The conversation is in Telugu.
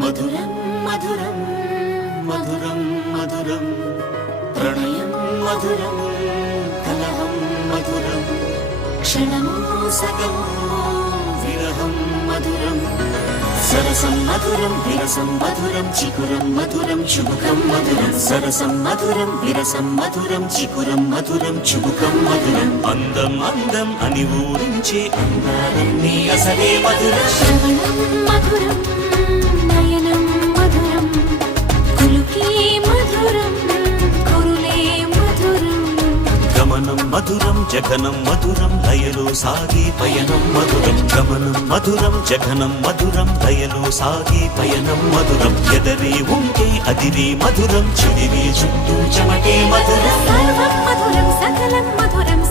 మధురం మధురం మధురం మధురం ప్రణయం మధురం కలహం మధురం క్షణము సగము విరహం మధురం సరసం మధురం విరసం మధురం చికురం మధురం చుబుకం మధురం సరసం మధురం విరసం మధురం చికురం మధురం చుబుకం మధురం అందం అందం అని ఊరించే అందాలన్నీ అసలే మధురం శ్రవణం మధురం నయనం మధురం కులుకే మధురం కురులే మధురం గమనం మధురం జగనం మధురం లయలో సాగే పయనం మధురం గమనం మధురం జగనం మధురం లయలో సాగే పయనం మధురం ఎదరే ఉంటే అదిరే మధురం చెదిరే చుట్టూ చెమటే మధురం సర్వం మధురం సకలం మధురం